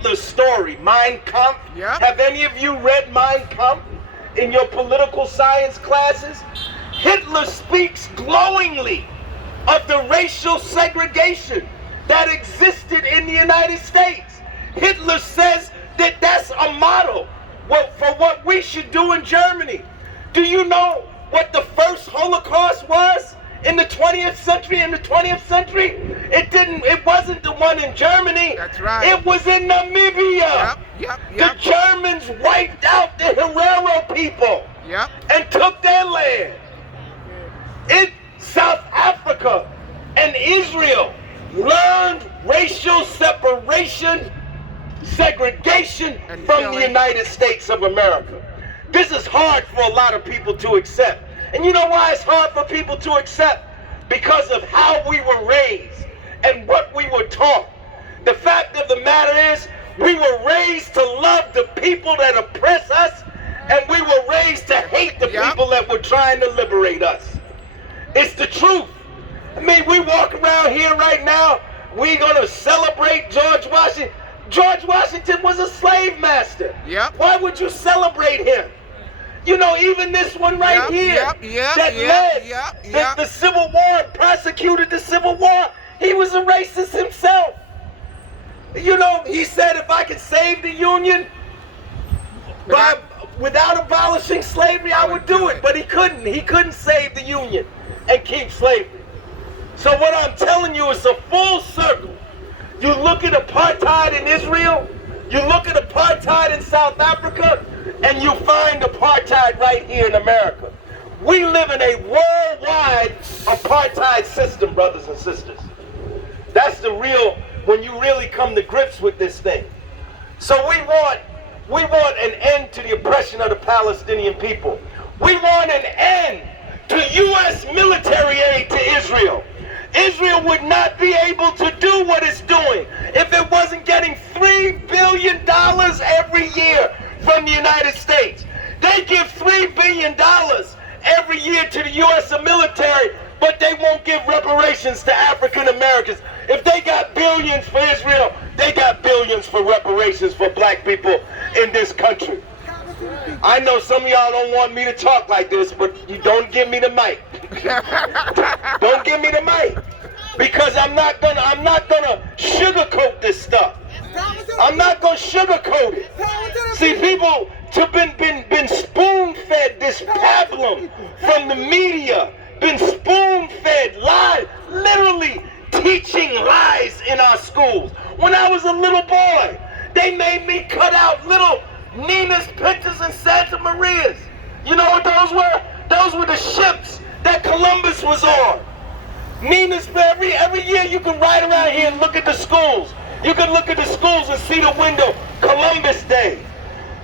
Hitler's story, Mein Kampf. Yep. Have any of you read Mein Kampf in your political science classes? Hitler speaks glowingly of the racial segregation that existed in the United States. Hitler says that that's a model for what we should do in Germany. Do you know what the first Holocaust was in the 20th century? In the 20th century, it wasn't the one in Germany. That's right. It was in Namibia. Yep. The Germans wiped out the Herero people. Yep. And took their land. In South Africa and Israel learned racial separation, segregation and from killing. the United States of America. This is hard for a lot of people to accept. And you know why it's hard for people to accept? Because of how we were raised and what we were taught. The fact of the matter is, we were raised to love the people that oppress us, and we were raised to hate the people that were trying to liberate us. It's the truth. I mean, we walk around here right now, we're gonna celebrate George Washington. George Washington was a slave master. Yep. Why would you celebrate him? You know, even this one right here that led the Civil War, prosecuted the Civil War, he was a racist himself. You know, he said if I could save the Union without abolishing slavery, I would do it. But he couldn't. He couldn't save the Union and keep slavery. So what I'm telling you is a full circle. You look at apartheid in Israel, you look at apartheid in South Africa, and you find apartheid right here in America. We live in a worldwide apartheid system, brothers and sisters. That's the real, when you really come to grips with this thing. So we want an end to the oppression of the Palestinian people. We want an end to U.S. military aid to Israel. Israel would not be able to do what it's doing if it wasn't getting $3 billion every year from the United States. They give $3 billion every year to the U.S. military, but they won't give reparations to African Americans. If they got billions for Israel, they got billions for reparations for black people in this country. I know some of y'all don't want me to talk like this, but you don't give me the mic. Don't give me the mic, because I'm not gonna sugarcoat this stuff. I'm not gonna sugarcoat it. See, people have been spoon-fed this pablum from the media, been spoon-fed lies, literally teaching lies in our schools. When I was a little boy, they made me cut out little Nina's pictures and Santa Maria's. You know what those were? Those were the ships that Columbus was on. Nina's, every year you can ride around here and look at the schools. You can look at the schools and see the window, Columbus Day.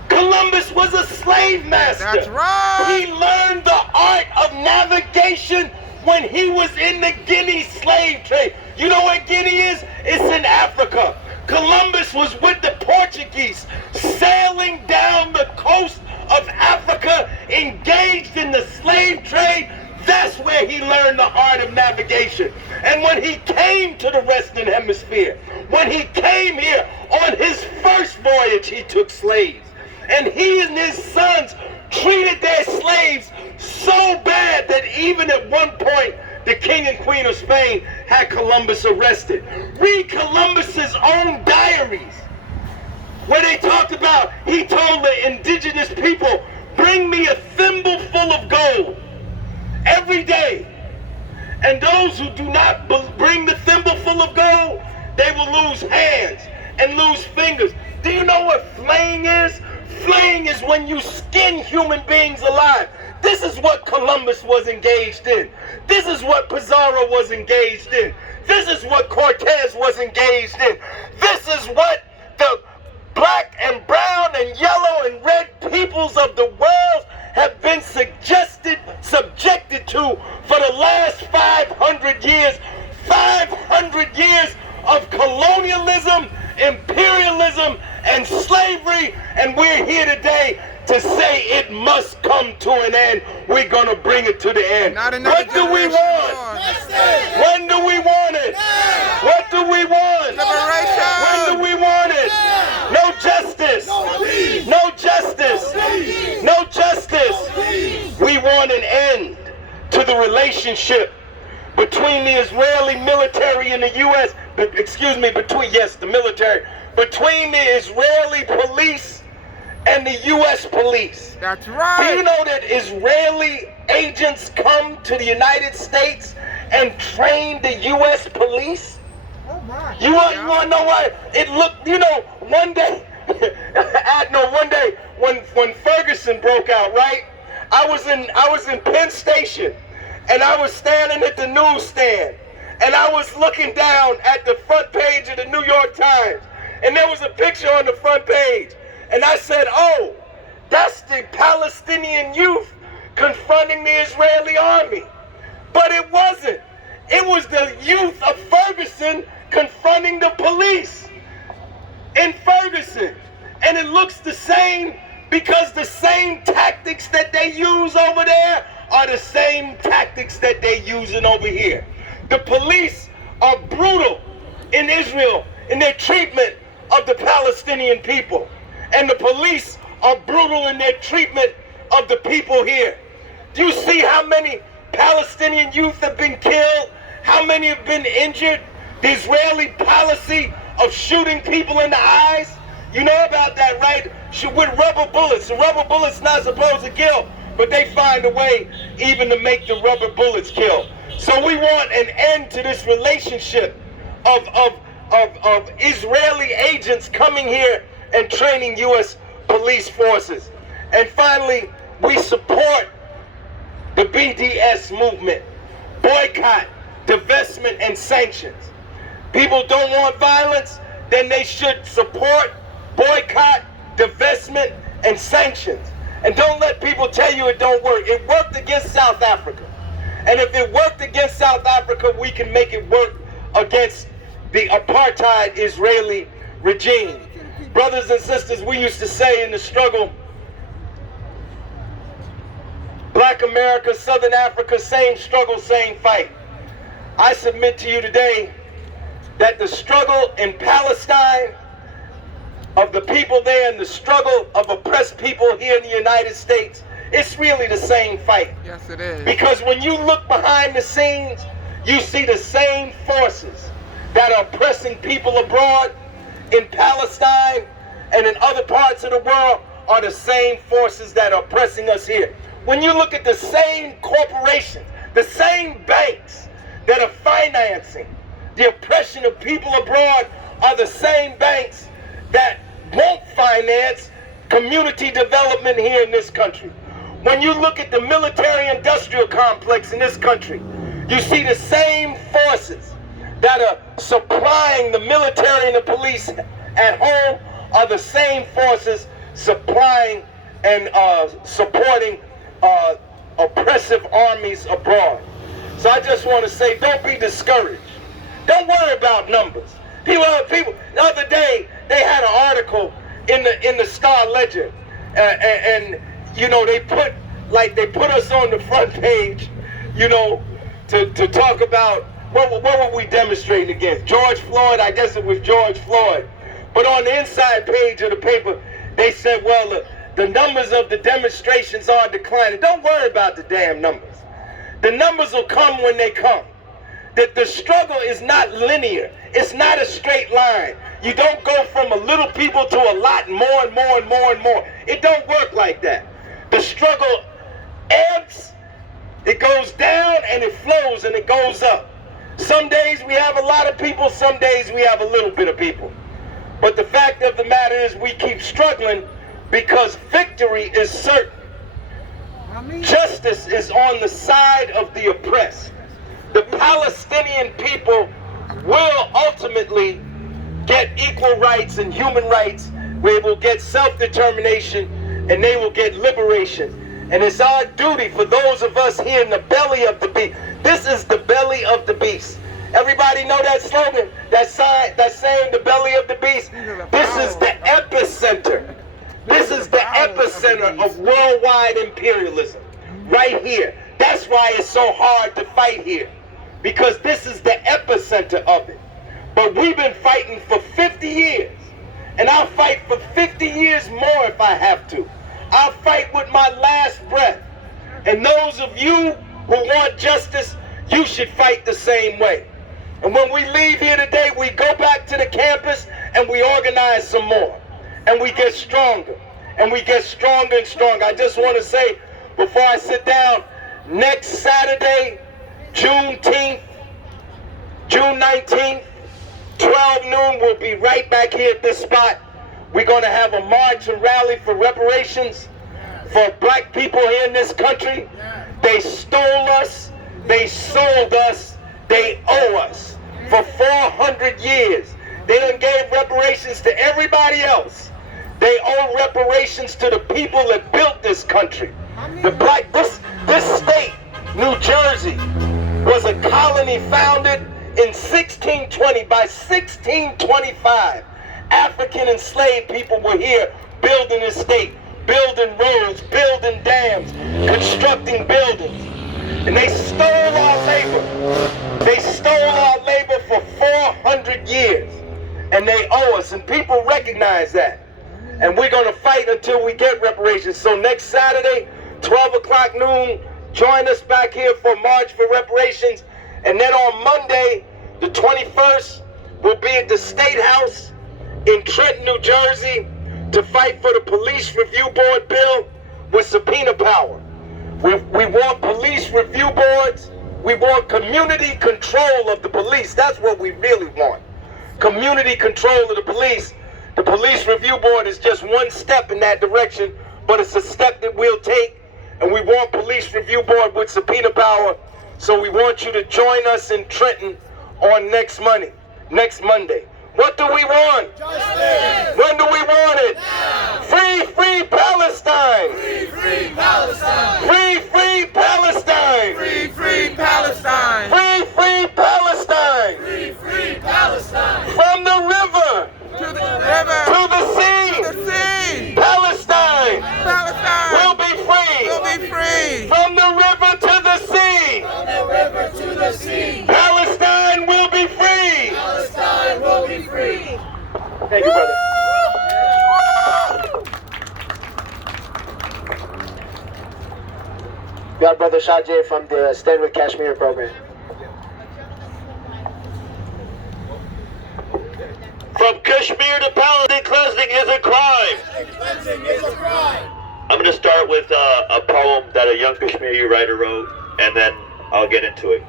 Columbus was a slave master. That's right. He learned the art of navigation when he was in the Guinea slave trade. You know where Guinea is? It's in Africa. Columbus was with the Portuguese, sailing down the coast of Africa, engaged in the slave trade. That's where he learned the art of navigation. And when he came to the Western Hemisphere, when he came here on his first voyage, he took slaves. And he and his sons treated their slaves so bad that even at one point, the King and Queen of Spain had Columbus arrested. Read Columbus's own diaries, where they talked about, he told the indigenous people, bring me a thimble full of gold every day. And those who do not bring the thimble full of gold, they will lose hands and lose fingers. Do you know what flaying is? Flaying is when you skin human beings alive. This is what Columbus was engaged in. This is what Pizarro was engaged in. This is what Cortez was engaged in. This is what the black and brown and yellow and red peoples of the world have been subjected to for the last 500 years. 500 years of colonialism, imperialism, and slavery, and we're here today to say it must come to an end. We're going to bring it to the end. What do we want? When do we want it? What do we want? Liberation. When do we want it? relationship between the Israeli military and the U.S., the military, between the Israeli police and the U.S. police. That's right. Do you know that Israeli agents come to the United States and train the U.S. police? Oh my. You want to know why? It looked, one day, one day when Ferguson broke out, right? I was in Penn Station, and I was standing at the newsstand, and I was looking down at the front page of the New York Times, and there was a picture on the front page, and I said, oh, that's the Palestinian youth confronting the Israeli army. But it wasn't. It was the youth of Ferguson confronting the police in Ferguson. And it looks the same because the same tactics that they use over there are the same tactics that they're using over here. The police are brutal in Israel in their treatment of the Palestinian people. And the police are brutal in their treatment of the people here. Do you see how many Palestinian youth have been killed? How many have been injured? The Israeli policy of shooting people in the eyes? You know about that, right? With rubber bullets. The rubber bullets not supposed to kill, but they find a way even to make the rubber bullets kill. So we want an end to this relationship of Israeli agents coming here and training U.S. police forces. And finally, we support the BDS movement. Boycott, divestment, and sanctions. People don't want violence, then they should support, boycott, divestment, and sanctions. And don't let people tell you it don't work. It worked against South Africa. And if it worked against South Africa, we can make it work against the apartheid Israeli regime. Brothers and sisters, we used to say in the struggle, Black America, Southern Africa, same struggle, same fight. I submit to you today that the struggle in Palestine of the people there and the struggle of oppressed people here in the United States, it's really the same fight. Yes, it is. Because when you look behind the scenes, you see the same forces that are oppressing people abroad in Palestine and in other parts of the world are the same forces that are oppressing us here. When you look at the same corporations, the same banks that are financing the oppression of people abroad are the same banks that won't finance community development here in this country. When you look at the military-industrial complex in this country, you see the same forces that are supplying the military and the police at home are the same forces supplying and supporting oppressive armies abroad. So I just want to say, don't be discouraged. Don't worry about numbers. People, the other day, they had an article in the Star Ledger, and they put us on the front page, to talk about what were we demonstrating against? George Floyd. I guess it was George Floyd. But on the inside page of the paper, they said, well, the numbers of the demonstrations are declining. Don't worry about the damn numbers. The numbers will come when they come. The struggle is not linear. It's not a straight line. You don't go from a little people to a lot, more and more and more and more. It don't work like that. The struggle ebbs, it goes down, and it flows, and it goes up. Some days we have a lot of people, some days we have a little bit of people. But the fact of the matter is we keep struggling because victory is certain. Justice is on the side of the oppressed. The Palestinian people will ultimately get equal rights and human rights. They will get self-determination and they will get liberation. And it's our duty for those of us here in the belly of the beast. This is the belly of the beast. Everybody know that slogan? That saying, the belly of the beast? This is the epicenter. This is the epicenter of worldwide imperialism. Right here. That's why it's so hard to fight here. Because this is the epicenter of it. But we've been fighting for 50 years. And I'll fight for 50 years more if I have to. I'll fight with my last breath. And those of you who want justice, you should fight the same way. And when we leave here today, we go back to the campus and we organize some more. And we get stronger. And we get stronger and stronger. I just want to say, before I sit down, next Saturday, June 19th, 12 noon, we'll be right back here at this spot. We're going to have a march and rally for reparations for black people here in this country. They stole us, they sold us, they owe us for 400 years. They done gave reparations to everybody else. They owe reparations to the people that built this country. This state, New Jersey, was a colony founded in 1620. By 1625, African enslaved people were here building this state, building roads, building dams, constructing buildings. And they stole our labor. They stole our labor for 400 years. And they owe us, and people recognize that. And we're going to fight until we get reparations. So next Saturday, 12 o'clock noon, join us back here for March for Reparations. And then on Monday, the 21st, we'll be at the State House in Trenton, New Jersey, to fight for the Police Review Board bill with subpoena power. We want police review boards. We want community control of the police. That's what we really want. Community control of the police. The Police Review Board is just one step in that direction, but it's a step that we'll take. And we want Police Review Board with subpoena power. So we want you to join us in Trenton on next Monday. What do we want? Justice! When do we want it? Now! Free Palestine! Free Palestine! Free Palestine! Free Palestine! Free Palestine! Free Palestine! From the river To the river! to the sea, To the sea! Palestine Palestine! will be free. Will be free! From the river to the sea, From the river to the sea! Palestine will be free. Palestine will be free! Thank you, brother. We got Brother Shajay from the Stand with Kashmir program. From Kashmir to Palestine, cleansing is a crime. Cleansing is a crime! I'm going to start with a poem that a young Kashmiri writer wrote, and then I'll get into it.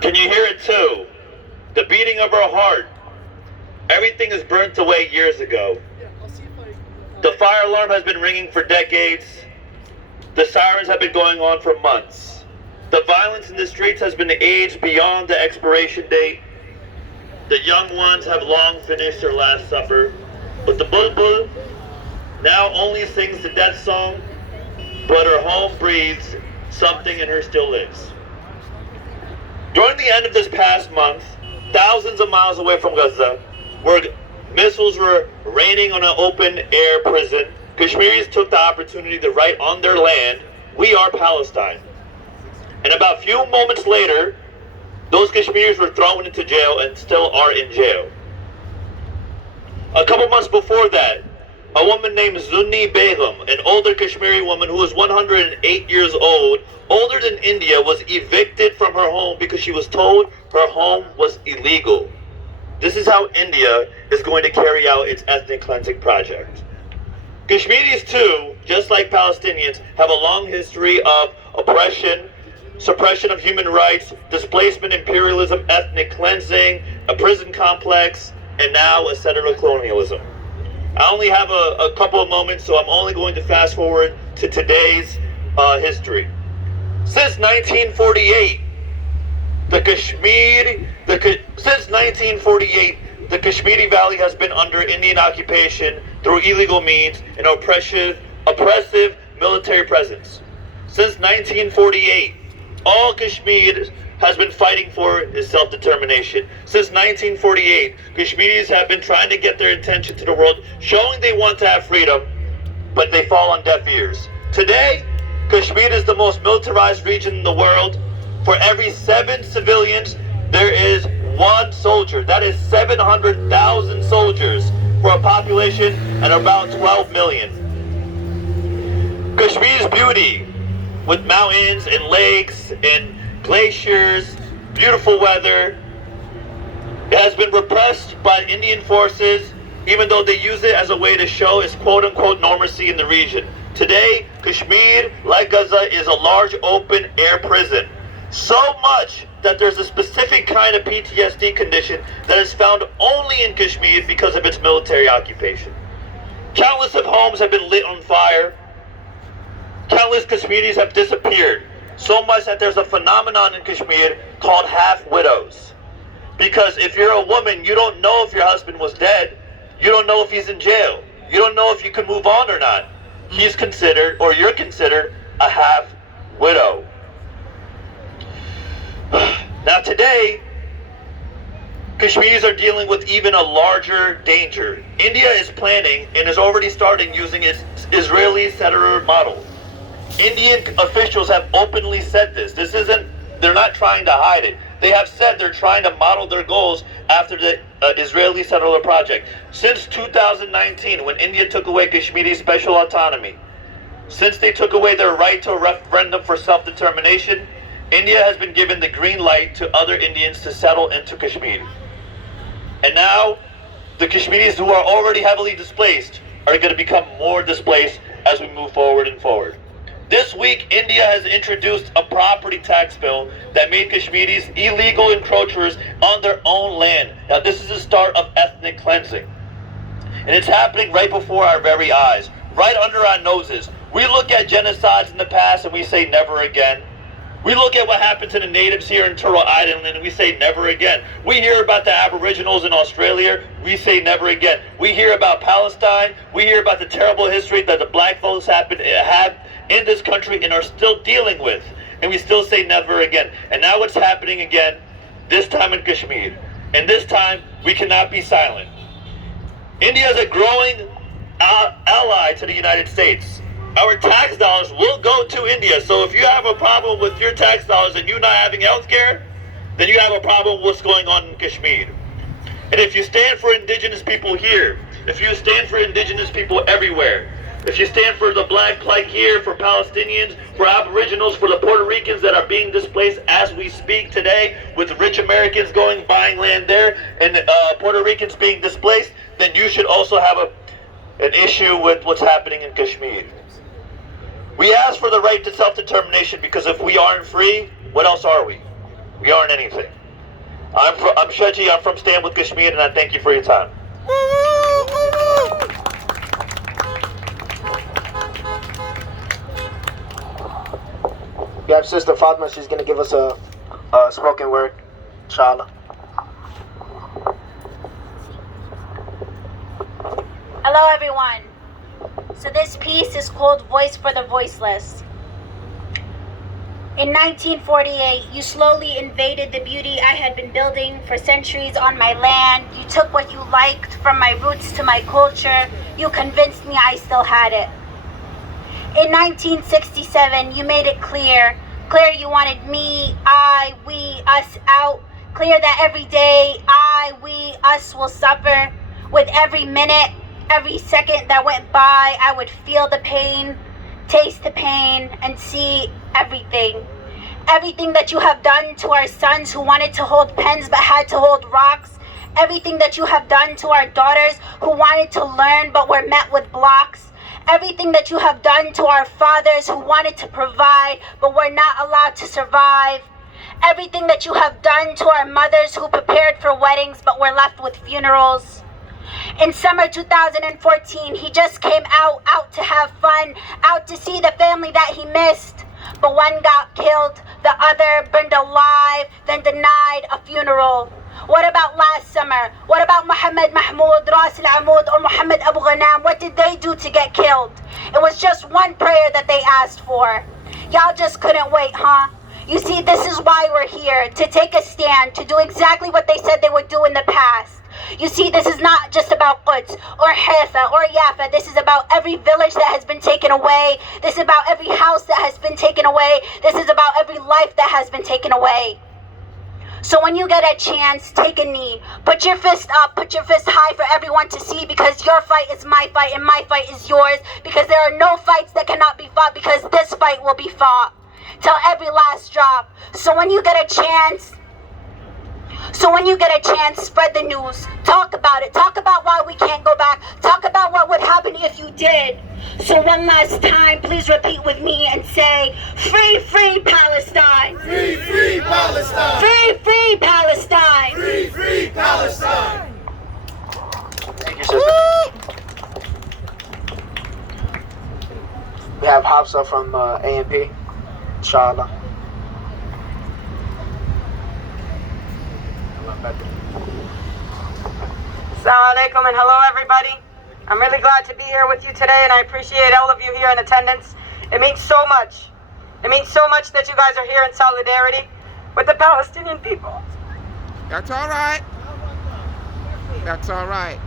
Can you hear it too? The beating of our heart. Everything is burnt away years ago. The fire alarm has been ringing for decades. The sirens have been going on for months. The violence in the streets has been aged beyond the expiration date. The young ones have long finished their last supper. But the bulbul now only sings the death song, but her home breathes, something in her still lives. During the end of this past month, thousands of miles away from Gaza, where missiles were raining on an open-air prison, Kashmiris took the opportunity to write on their land, "We are Palestine." And about a few moments later, those Kashmiris were thrown into jail and still are in jail. A couple months before that, a woman named Zunni Begum, an older Kashmiri woman who was 108 years old, older than India, was evicted from her home because she was told her home was illegal. This is how India is going to carry out its ethnic cleansing project. Kashmiris too, just like Palestinians, have a long history of oppression, suppression of human rights, displacement, imperialism, ethnic cleansing, a prison complex, and now a settler colonialism. I only have a couple of moments, so I'm only going to fast forward to today's history. Since 1948, since 1948, the Kashmiri Valley has been under Indian occupation through illegal means and oppressive military presence. Since 1948, all Kashmir has been fighting for is self-determination. Since 1948, Kashmiris have been trying to get their attention to the world, showing they want to have freedom, but they fall on deaf ears. Today, Kashmir is the most militarized region in the world. For every 7 civilians, there is 1 soldier. That is 700,000 soldiers for a population at about 12 million. Kashmir's beauty with mountains and lakes and glaciers, beautiful weather. It has been repressed by Indian forces, even though they use it as a way to show its quote-unquote normalcy in the region. Today, Kashmir, like Gaza, is a large open-air prison. So much that there's a specific kind of PTSD condition that is found only in Kashmir because of its military occupation. Countless of homes have been lit on fire. Countless Kashmiris have disappeared. So much that there's a phenomenon in Kashmir called half-widows. Because if you're a woman, you don't know if your husband was dead. You don't know if he's in jail. You don't know if you can move on or not. He's considered, or you're considered, a half-widow. Now today, Kashmiris are dealing with even a larger danger. India is planning and is already starting using its Israeli settler model. Indian officials have openly said this. They're not trying to hide it. They have said they're trying to model their goals after the Israeli settler project. Since 2019, when India took away Kashmiri's special autonomy, since they took away their right to a referendum for self-determination, India has been given the green light to other Indians to settle into Kashmir. And now, the Kashmiris who are already heavily displaced are going to become more displaced as we move forward and forward. This week, India has introduced a property tax bill that made Kashmiris illegal encroachers on their own land. Now, this is the start of ethnic cleansing. And it's happening right before our very eyes, right under our noses. We look at genocides in the past and we say never again. We look at what happened to the natives here in Turtle Island and we say never again. We hear about the Aboriginals in Australia, we say never again. We hear about Palestine, we hear about the terrible history that the black folks have in this country and are still dealing with. And we still say never again. And now it's happening again, this time in Kashmir. And this time, we cannot be silent. India is a growing ally to the United States. Our tax dollars will go to India. So if you have a problem with your tax dollars and you not having health care, then you have a problem with what's going on in Kashmir. And if you stand for indigenous people here, if you stand for indigenous people everywhere, if you stand for the black plight here, for Palestinians, for Aboriginals, for the Puerto Ricans that are being displaced as we speak today, with rich Americans buying land there, and Puerto Ricans being displaced, then you should also have an issue with what's happening in Kashmir. We ask for the right to self-determination because if we aren't free, what else are we? We aren't anything. I'm Shaji, I'm from Stand With Kashmir, and I thank you for your time. We have Sister Fatma. She's going to give us a spoken word, inshallah. Hello everyone. So this piece is called Voice for the Voiceless. In 1948, you slowly invaded the beauty I had been building for centuries on my land. You took what you liked from my roots to my culture. You convinced me I still had it. In 1967, you made it clear you wanted me, I, we, us out. Clear that every day, I, we, us will suffer. With every minute, every second that went by, I would feel the pain, taste the pain, and see everything. Everything that you have done to our sons who wanted to hold pens but had to hold rocks. Everything that you have done to our daughters who wanted to learn but were met with blocks. Everything that you have done to our fathers who wanted to provide but were not allowed to survive. Everything that you have done to our mothers who prepared for weddings but were left with funerals. In summer 2014, he just came out to have fun, out to see the family that he missed. But one got killed, the other burned alive, then denied a funeral. What about last summer? What about Muhammad Mahmoud, Ras Al-Amoud, or Muhammad Abu Ghanam? What did they do to get killed? It was just one prayer that they asked for. Y'all just couldn't wait, huh? You see, this is why we're here, to take a stand, to do exactly what they said they would do in the past. You see, this is not just about Quds or Haifa or Yafa. This is about every village that has been taken away. This is about every house that has been taken away. This is about every life that has been taken away. So when you get a chance, take a knee. Put your fist up, put your fist high for everyone to see, because your fight is my fight and my fight is yours. Because there are no fights that cannot be fought, because this fight will be fought. till every last drop. So when you get a chance, spread the news. Talk about it. Talk about why we can't go back. Talk about what would happen if you did. So one last time, please repeat with me and say, free, free Palestine. Free, free Palestine. Free, free Palestine. Free, free Palestine. Thank you, sister. We have Hafsa from AMP. Inshallah. Assalamu alaikum and hello everybody. I'm really glad to be here with you today and I appreciate all of you here in attendance. It means so much. It means so much that you guys are here in solidarity with the Palestinian people. That's all right. That's all right.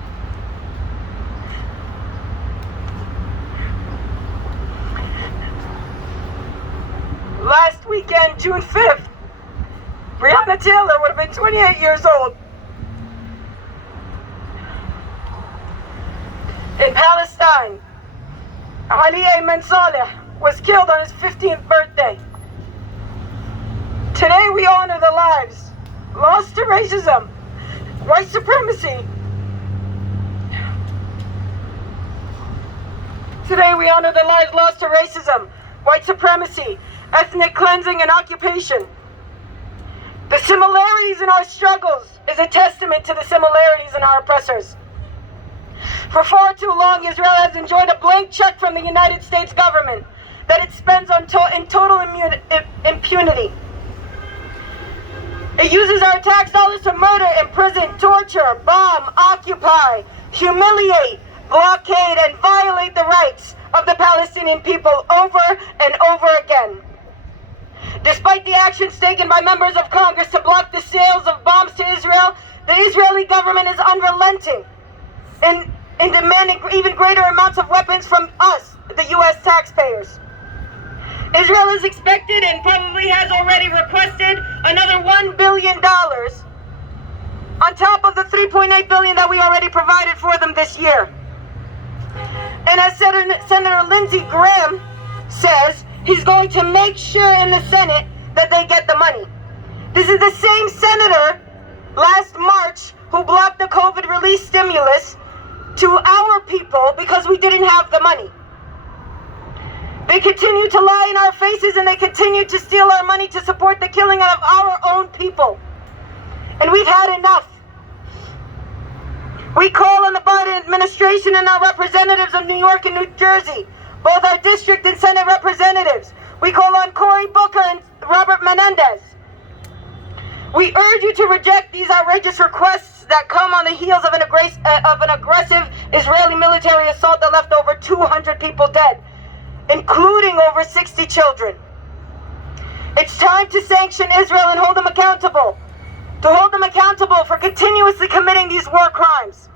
Last weekend, June 5th, Breonna Taylor would have been 28 years old. In Palestine, Ali Ayman Saleh was killed on his 15th birthday. Today we honor the lives lost to racism, white supremacy. Today we honor the lives lost to racism, white supremacy, ethnic cleansing, and occupation. The similarities in our struggles is a testament to the similarities in our oppressors. For far too long, Israel has enjoyed a blank check from the United States government that it spends on in total impunity. It uses our tax dollars to murder, imprison, torture, bomb, occupy, humiliate, blockade, and violate the rights of the Palestinian people over and over again. Despite the actions taken by members of Congress to block the sales of bombs to Israel, the Israeli government is unrelenting in demanding even greater amounts of weapons from us, the U.S. taxpayers. Israel is expected and probably has already requested another $1 billion on top of the $3.8 billion that we already provided for them this year. And as Senator Lindsey Graham says, he's going to make sure in the Senate that they get the money. This is the same senator last March who blocked the COVID relief stimulus to our people because we didn't have the money. They continue to lie in our faces and they continue to steal our money to support the killing of our own people. And we've had enough. We call on the Biden administration and our representatives of New York and New Jersey, both our district and Senate representatives. We call on Cory Booker and Robert Menendez. We urge you to reject these outrageous requests that come on the heels of an aggressive Israeli military assault that left over 200 people dead, including over 60 children. It's time to sanction Israel and hold them accountable. To hold them accountable for continuously committing these war crimes.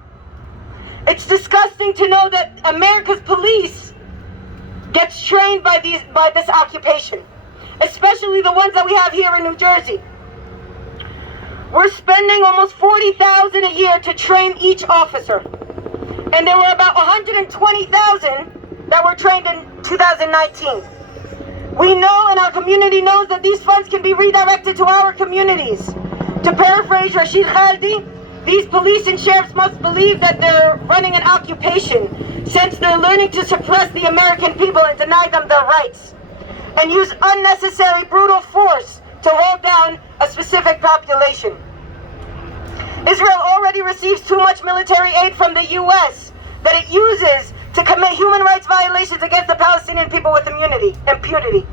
It's disgusting to know that America's police gets trained by this occupation, especially the ones that we have here in New Jersey. We're spending almost $40,000 a year to train each officer, and there were about 120,000 that were trained in 2019. We know, and our community knows, that these funds can be redirected to our communities. To paraphrase Rashid Khaldi, these police and sheriffs must believe that they're running an occupation, since they're learning to suppress the American people and deny them their rights, and use unnecessary brutal force to hold down a specific population. Israel already receives too much military aid from the U.S. that it uses to commit human rights violations against the Palestinian people with impunity.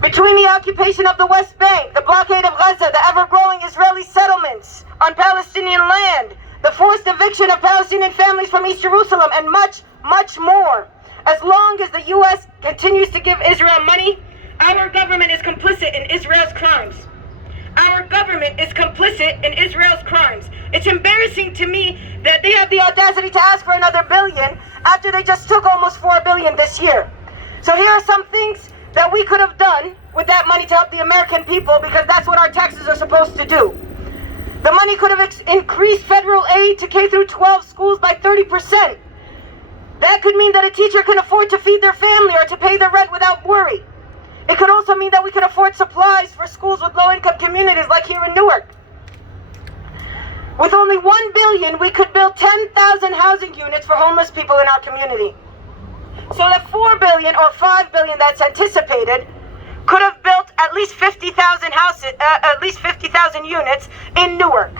Between the occupation of the West Bank, the blockade of Gaza, the ever-growing Israeli settlements on Palestinian land, the forced eviction of Palestinian families from East Jerusalem, and much, much more. As long as the U.S. continues to give Israel money, our government is complicit in Israel's crimes. Our government is complicit in Israel's crimes. It's embarrassing to me that they have the audacity to ask for another $1 billion after they just took almost $4 billion this year. So here are some things that we could have done with that money to help the American people, because that's what our taxes are supposed to do. The money could have increased federal aid to K-12 schools by 30%. That could mean that a teacher can afford to feed their family or to pay their rent without worry. It could also mean that we could afford supplies for schools with low-income communities like here in Newark. With only $1 billion, we could build 10,000 housing units for homeless people in our community. So the $4 billion or $5 billion that's anticipated could have built at least 50,000 houses, at least 50,000 units in Newark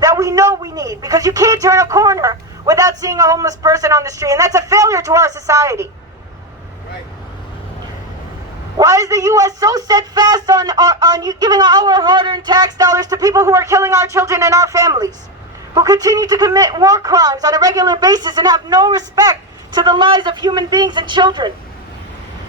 that we know we need, because you can't turn a corner without seeing a homeless person on the street, and that's a failure to our society. Right. Why is the U.S. so steadfast on giving our hard-earned tax dollars to people who are killing our children and our families, who continue to commit war crimes on a regular basis and have no respect to the lives of human beings and children?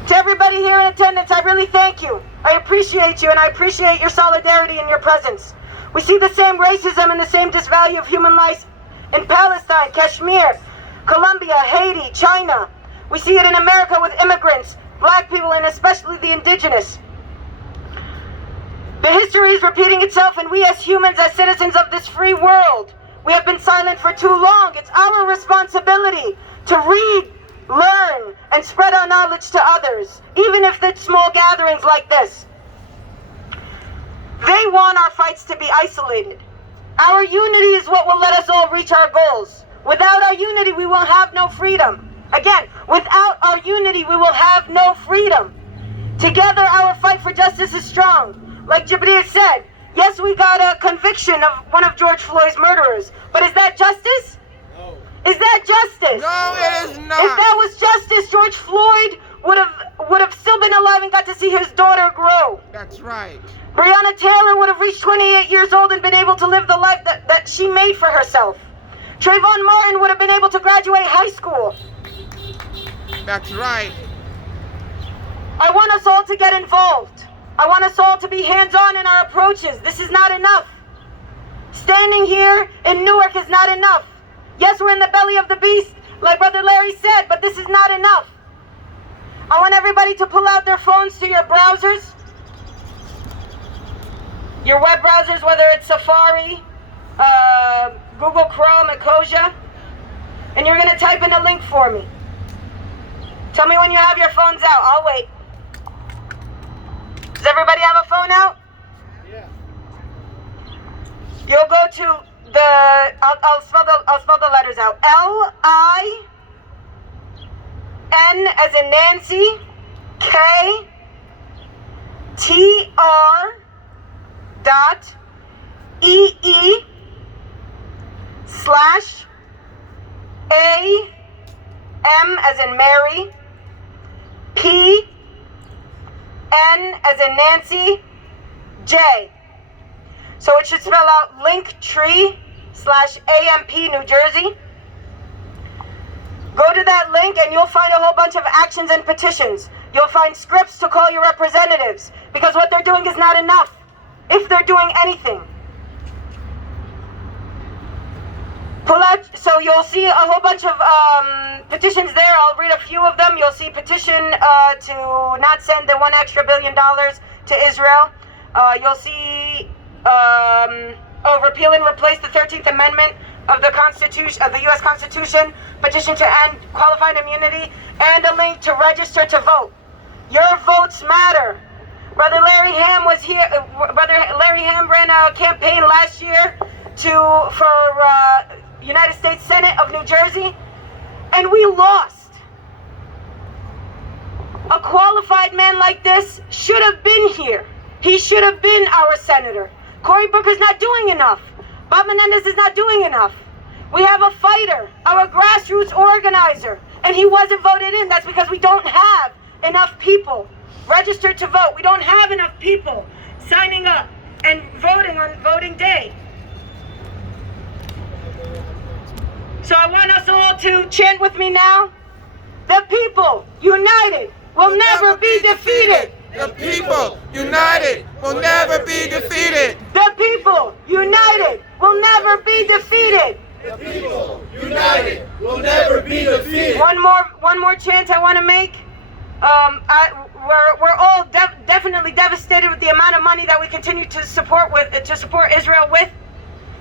To everybody here in attendance, I really thank you. I appreciate you, and I appreciate your solidarity and your presence. We see the same racism and the same disvalue of human life in Palestine, Kashmir, Colombia, Haiti, China. We see it in America with immigrants, black people, and especially the indigenous. The history is repeating itself, and we as humans, as citizens of this free world, we have been silent for too long. It's our responsibility to read, learn, and spread our knowledge to others, even if it's small gatherings like this. They want our fights to be isolated. Our unity is what will let us all reach our goals. Without our unity, we will have no freedom. Again, without our unity, we will have no freedom. Together, our fight for justice is strong. Like Jibril said, yes, we got a conviction of one of George Floyd's murderers, but is that justice? No. Is that justice? No, it is not. If that was justice, George Floyd would have still been alive and got to see his daughter grow. That's right. Breonna Taylor would have reached 28 years old and been able to live the life that she made for herself. Trayvon Martin would have been able to graduate high school. That's right. I want us all to get involved. I want us all to be hands-on in our approaches. This is not enough. Standing here in Newark is not enough. Yes, we're in the belly of the beast, like Brother Larry said, but this is not enough. I want everybody to pull out their phones to your browsers. Your web browsers, whether it's Safari, Google Chrome, Ecosia, and you're going to type in a link for me. Tell me when you have your phones out. I'll wait. Does everybody have a phone out? Yeah. You'll go to the, I'll spell the letters out. L-I-N as in Nancy, K, T-R, dot, E-E, slash, A, M as in Mary, P, N as in Nancy, J. So it should spell out Linktree / AMP New Jersey. Go to that link and you'll find a whole bunch of actions and petitions. You'll find scripts to call your representatives, because what they're doing is not enough, if they're doing anything. Pull out, so you'll see a whole bunch of petitions there. I'll read a few of them. You'll see petition to not send the $1 extra billion to Israel. You'll see repeal and replace the 13th Amendment of the Constitution, of the U.S. Constitution, petition to end qualified immunity, and a link to register to vote. Your votes matter. Brother Larry Ham was here. Brother Larry Ham ran a campaign last year for United States Senate of New Jersey, and we lost. A qualified man like this should have been here. He should have been our senator. Cory Booker's not doing enough. Bob Menendez is not doing enough. We have a fighter, our grassroots organizer, and he wasn't voted in. That's because we don't have enough people registered to vote. We don't have enough people signing up and voting on voting day. So I want us all to chant with me now. The people united will never be defeated. The people united will never be defeated. The people united will never be defeated. The people united will never be defeated. One more chant I want to make. We're all definitely devastated with the amount of money that we continue to support Israel with.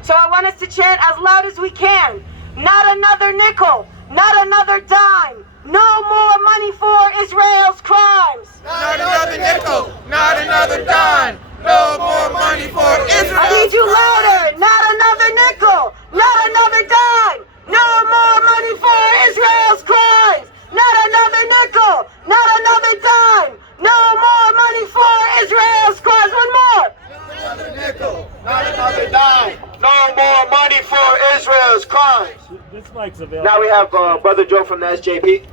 So I want us to chant as loud as we can. Not another nickel, not another dime. No more money for Israel's crimes. Not another nickel, not another dime. No more money for Israel. I need you louder. Not another nickel, not another dime. No more money for Israel's crimes. Not another nickel, not another dime. No more money for Israel's crimes. One more. Not another nickel, not another dime. No more money for Israel's crimes. This mic's available. Now we have Brother Joe from the SJP.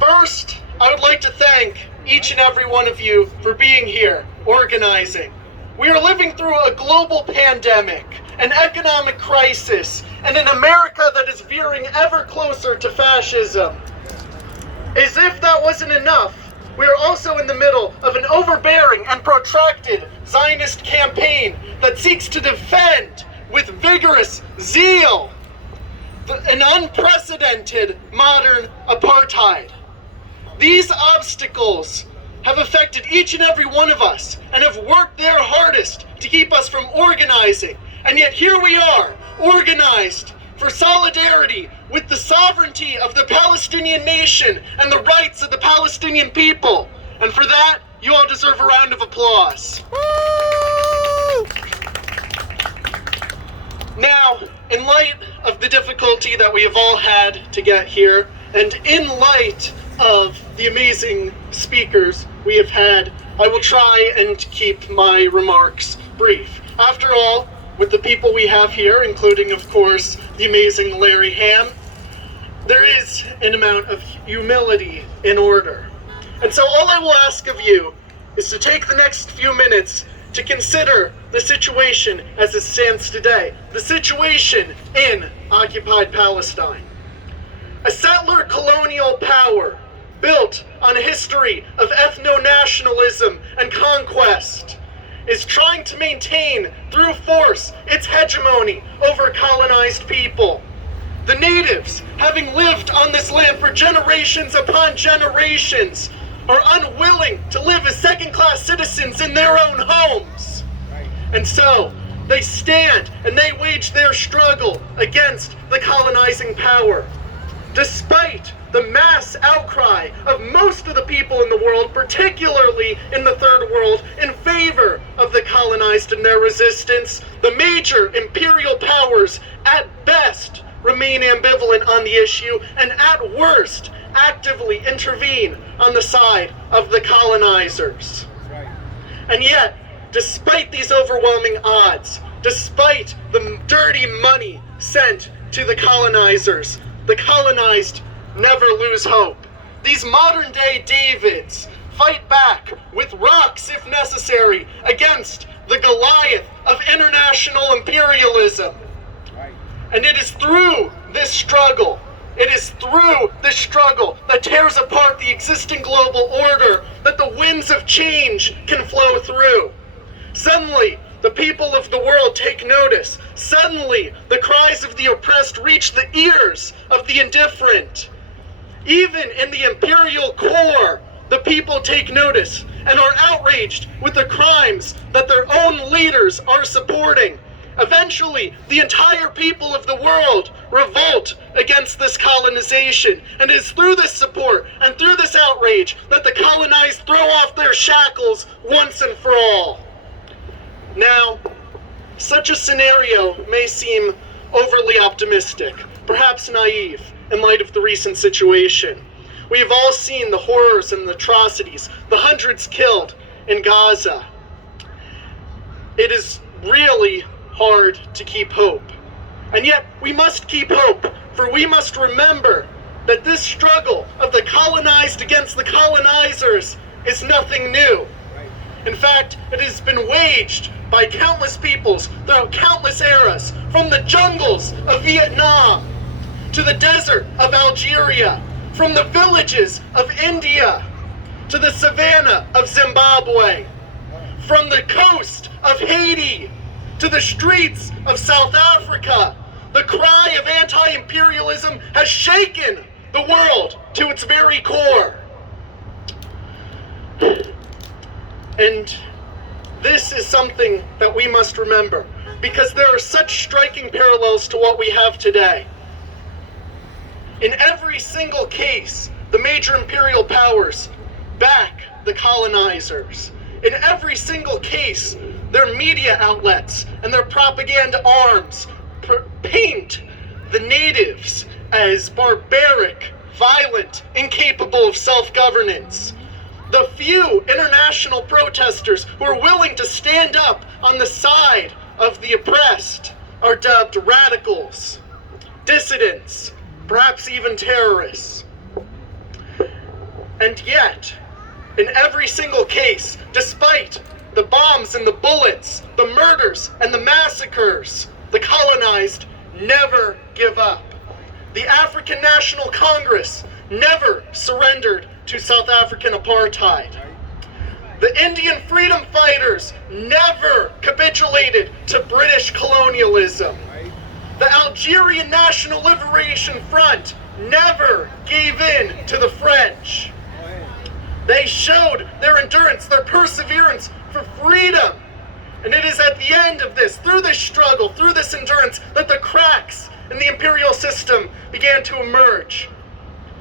First, I would like to thank each and every one of you for being here, organizing. We are living through a global pandemic, an economic crisis, and an America that is veering ever closer to fascism. As if that wasn't enough, we are also in the middle of an overbearing and protracted Zionist campaign that seeks to defend with vigorous zeal an unprecedented modern apartheid. These obstacles have affected each and every one of us and have worked their hardest to keep us from organizing. And yet here we are, organized for solidarity with the sovereignty of the Palestinian nation and the rights of the Palestinian people. And for that, you all deserve a round of applause. Now, in light of the difficulty that we have all had to get here, and in light of the amazing speakers we have had, I will try and keep my remarks brief. After all, with the people we have here, including, of course, the amazing Larry Ham, there is an amount of humility in order. And so all I will ask of you is to take the next few minutes to consider the situation as it stands today, the situation in occupied Palestine. A settler colonial power built on a history of ethno-nationalism and conquest is trying to maintain through force its hegemony over colonized people. The natives, having lived on this land for generations upon generations, are unwilling to live as second-class citizens in their own homes. And so, they stand and they wage their struggle against the colonizing power. Despite the mass outcry of most of the people in the world, particularly in the third world, in favor of the colonized and their resistance, the major imperial powers at best remain ambivalent on the issue and at worst actively intervene on the side of the colonizers. And yet, despite these overwhelming odds, despite the dirty money sent to the colonizers, the colonized never lose hope. These modern day Davids fight back with rocks if necessary against the Goliath of international imperialism. And it is through this struggle, that tears apart the existing global order that the winds of change can flow through. Suddenly, the people of the world take notice. Suddenly, the cries of the oppressed reach the ears of the indifferent. Even in the imperial core, the people take notice and are outraged with the crimes that their own leaders are supporting. Eventually, the entire people of the world revolt against this colonization, and it is through this support and through this outrage that the colonized throw off their shackles once and for all. Now, such a scenario may seem overly optimistic, perhaps naive, in light of the recent situation. We have all seen the horrors and the atrocities, the hundreds killed in Gaza. It is really hard to keep hope. And yet, we must keep hope, for we must remember that this struggle of the colonized against the colonizers is nothing new. In fact, it has been waged by countless peoples throughout countless eras, from the jungles of Vietnam to the desert of Algeria, from the villages of India to the savannah of Zimbabwe, from the coast of Haiti to the streets of South Africa. The cry of anti-imperialism has shaken the world to its very core. And this is something that we must remember, because there are such striking parallels to what we have today. In every single case, the major imperial powers back the colonizers. In every single case, their media outlets and their propaganda arms paint the natives as barbaric, violent, incapable of self-governance. The few international protesters who are willing to stand up on the side of the oppressed are dubbed radicals, dissidents, perhaps even terrorists. And yet, in every single case, despite the bombs and the bullets, the murders and the massacres, the colonized never give up. The African National Congress never surrendered to South African apartheid. The Indian freedom fighters never capitulated to British colonialism. The Algerian National Liberation Front never gave in to the French. They showed their endurance, their perseverance for freedom. And it is at the end of this, through this struggle, through this endurance, that the cracks in the imperial system began to emerge.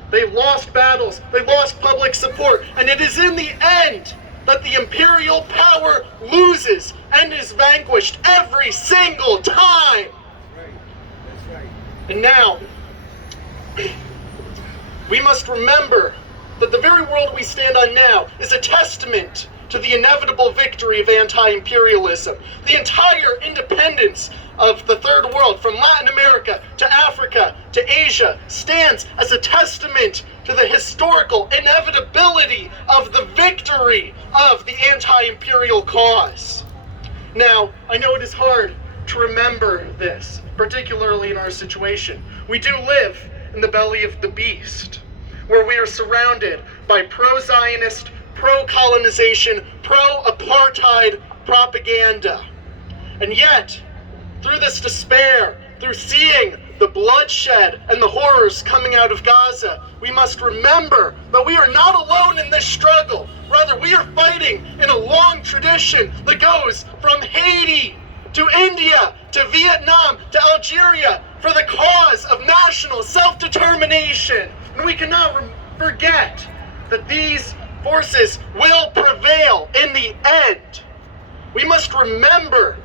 They lost battles, they lost public support, and it is in the end that the imperial power loses and is vanquished every single time. And now, we must remember that the very world we stand on now is a testament to the inevitable victory of anti-imperialism. The entire independence of the third world, from Latin America to Africa to Asia, stands as a testament to the historical inevitability of the victory of the anti-imperial cause. Now, I know it is hard to remember this, particularly in our situation. We do live in the belly of the beast, where we are surrounded by pro-Zionist, pro-colonization, pro-apartheid propaganda. And yet, through this despair, through seeing the bloodshed and the horrors coming out of Gaza, we must remember that we are not alone in this struggle. Rather, we are fighting in a long tradition that goes from Haiti to India to Vietnam to Algeria for the cause of national self-determination. And we cannot forget that these forces will prevail in the end. We must remember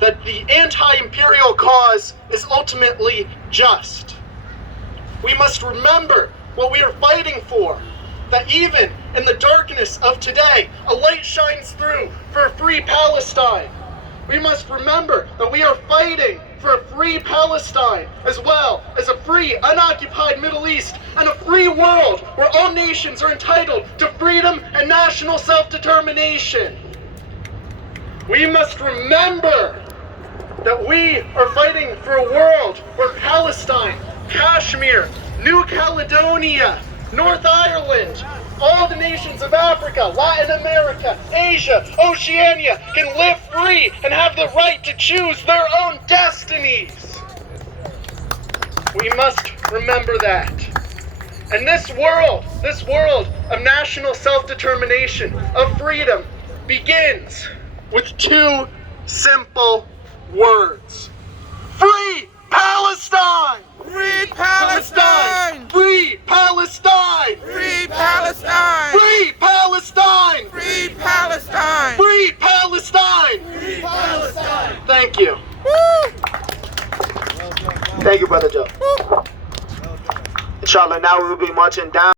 that the anti-imperial cause is ultimately just. We must remember what we are fighting for, that even in the darkness of today, a light shines through for a free Palestine. We must remember that we are fighting for a free Palestine, as well as a free, unoccupied Middle East, and a free world where all nations are entitled to freedom and national self-determination. We must remember that we are fighting for a world where Palestine, Kashmir, New Caledonia, North Ireland, all the nations of Africa, Latin America, Asia, Oceania can live free and have the right to choose their own destinies. We must remember that. And this world of national self-determination, of freedom, begins with two simple words. Free Palestine! Free Palestine! Free Palestine! Free Palestine! Free Palestine! Free Palestine! Free Palestine! Free Palestine! Thank you. Thank you, Brother Joe. Inshallah, now we will be marching down.